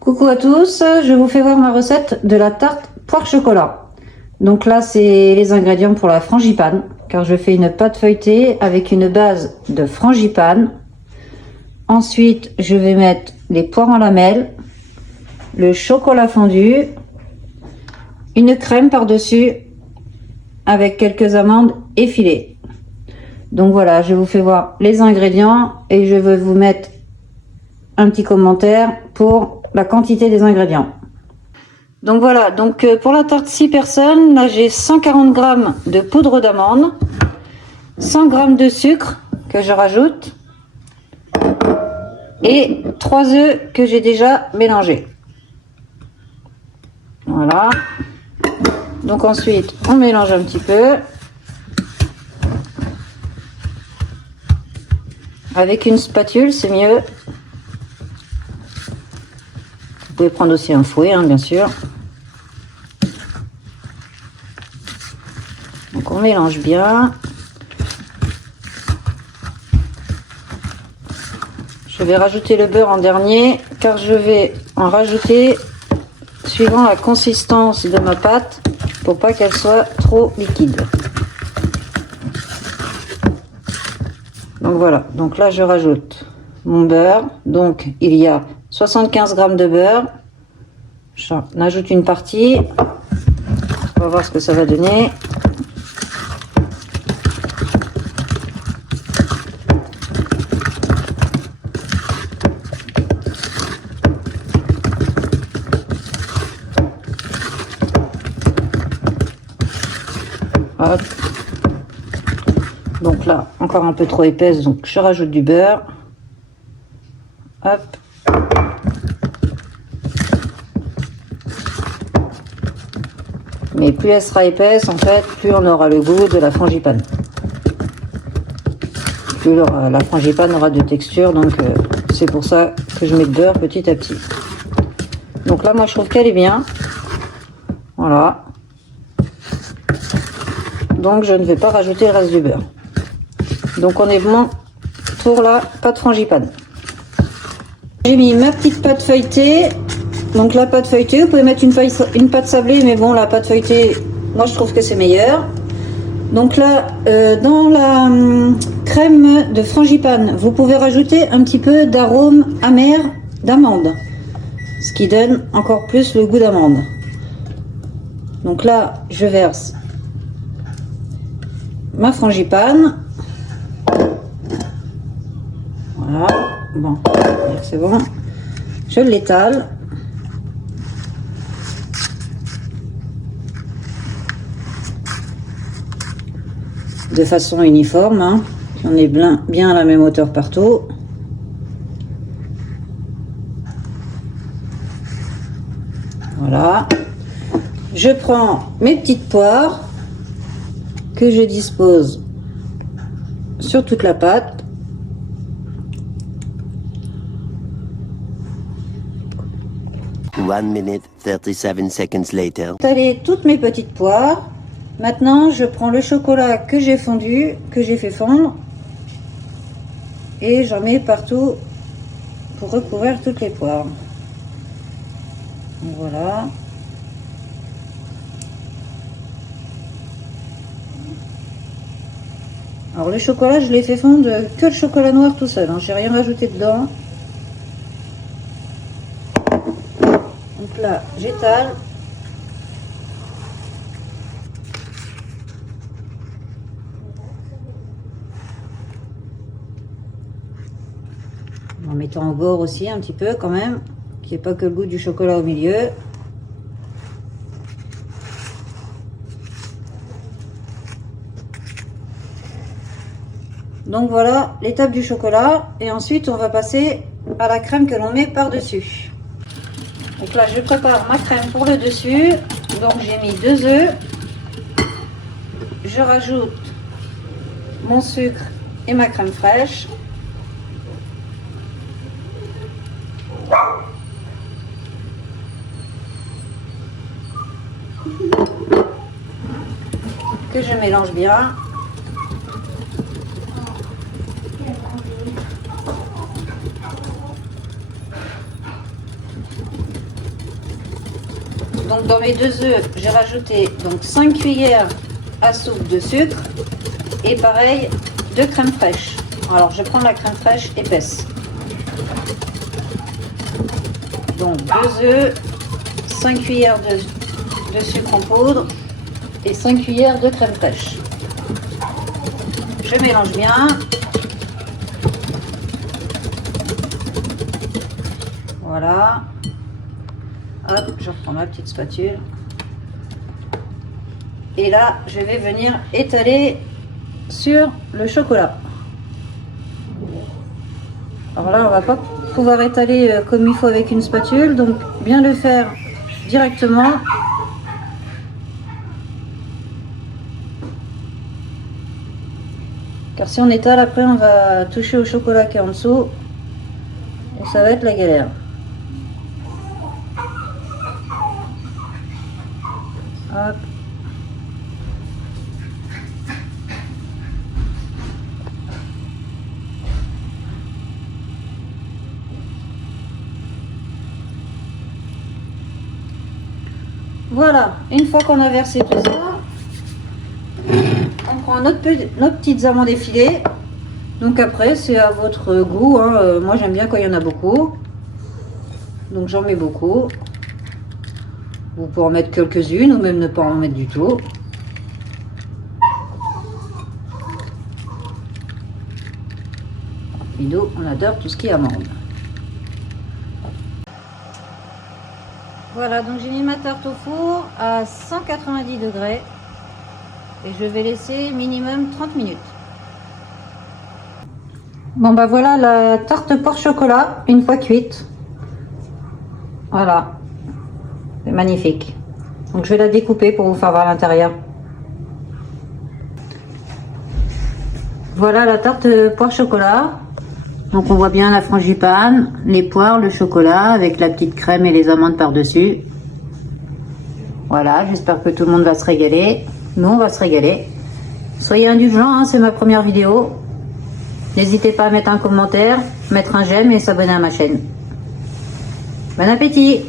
Coucou à tous, je vous fais voir ma recette de la tarte poire chocolat. Donc là c'est les ingrédients pour la frangipane, car je fais une pâte feuilletée avec une base de frangipane. Ensuite je vais mettre les poires en lamelles, le chocolat fondu, une crème par-dessus avec quelques amandes effilées. Donc voilà, je vous fais voir les ingrédients et je vais vous mettre un petit commentaire pour la quantité des ingrédients. Donc voilà, donc pour la tarte 6 personnes, là j'ai 140 g de poudre d'amande, 100 g de sucre que je rajoute et 3 œufs que j'ai déjà mélangés. Voilà. Donc ensuite, on mélange un petit peu. Avec une spatule, c'est mieux. Vous pouvez prendre aussi un fouet, hein, bien sûr. Donc on mélange bien. Je vais rajouter le beurre en dernier, car je vais en rajouter suivant la consistance de ma pâte, pour pas qu'elle soit trop liquide. Donc voilà, donc là je rajoute mon beurre. Donc il y a 75 g de beurre. J'en ajoute une partie. On va voir ce que ça va donner. Hop. Donc là, encore un peu trop épaisse, donc je rajoute du beurre. Hop. Mais plus elle sera épaisse, en fait, plus on aura le goût de la frangipane. Plus la frangipane aura de texture, donc c'est pour ça que je mets le beurre petit à petit. Donc là, moi, je trouve qu'elle est bien. Voilà. Donc, je ne vais pas rajouter le reste du beurre. Donc, on est bon pour la pâte frangipane. J'ai mis ma petite pâte feuilletée. Donc la pâte feuilletée, vous pouvez mettre une pâte sablée, mais bon, la pâte feuilletée, moi je trouve que c'est meilleur. Donc là, dans la crème de frangipane, vous pouvez rajouter un petit peu d'arôme amer d'amande, ce qui donne encore plus le goût d'amande. Donc là, je verse ma frangipane. Voilà, bon, c'est bon. Je l'étale. De façon uniforme, hein. On est bien à la même hauteur partout. Voilà. Je prends mes petites poires que je dispose sur toute la pâte. One minute, 37 seconds later. J'étale toutes mes petites poires. Maintenant, je prends le chocolat que j'ai fondu, que j'ai fait fondre, et j'en mets partout pour recouvrir toutes les poires. Donc voilà. Alors le chocolat, je l'ai fait fondre que le chocolat noir tout seul, hein, j'ai rien rajouté dedans. Donc là, j'étale. En mettant en bord aussi un petit peu quand même, qu'il n'y ait pas que le goût du chocolat au milieu. Donc voilà l'étape du chocolat, et ensuite on va passer à la crème que l'on met par dessus. Donc là je prépare ma crème pour le dessus. Donc j'ai mis 2 œufs, je rajoute mon sucre et ma crème fraîche. Que je mélange bien. Donc dans mes 2 œufs, j'ai rajouté donc 5 cuillères à soupe de sucre et pareil de crème fraîche. Alors je prends la crème fraîche épaisse. Donc 2 œufs, 5 cuillères de sucre en poudre et 5 cuillères de crème fraîche. Je mélange bien. Voilà. Hop, je reprends ma petite spatule. Et là, je vais venir étaler sur le chocolat. Alors là, on va pas pouvoir étaler comme il faut avec une spatule, donc bien le faire directement. Car si on étale, après on va toucher au chocolat qui est en dessous et ça va être la galère. Hop. Voilà, une fois qu'on a versé tout ça, on prend nos petites amandes effilées. Donc après, c'est à votre goût, hein. Moi j'aime bien quand il y en a beaucoup. Donc j'en mets beaucoup. Vous pouvez en mettre quelques-unes ou même ne pas en mettre du tout. Et nous, on adore tout ce qui est amande. Voilà, donc j'ai mis ma tarte au four à 190 degrés et je vais laisser minimum 30 minutes. Bon bah voilà la tarte porc chocolat une fois cuite. Voilà, c'est magnifique. Donc je vais la découper pour vous faire voir l'intérieur. Voilà la tarte poire chocolat. Donc on voit bien la frangipane, les poires, le chocolat avec la petite crème et les amandes par-dessus. Voilà, j'espère que tout le monde va se régaler. Nous, on va se régaler. Soyez indulgents, hein, c'est ma première vidéo. N'hésitez pas à mettre un commentaire, mettre un j'aime et s'abonner à ma chaîne. Bon appétit!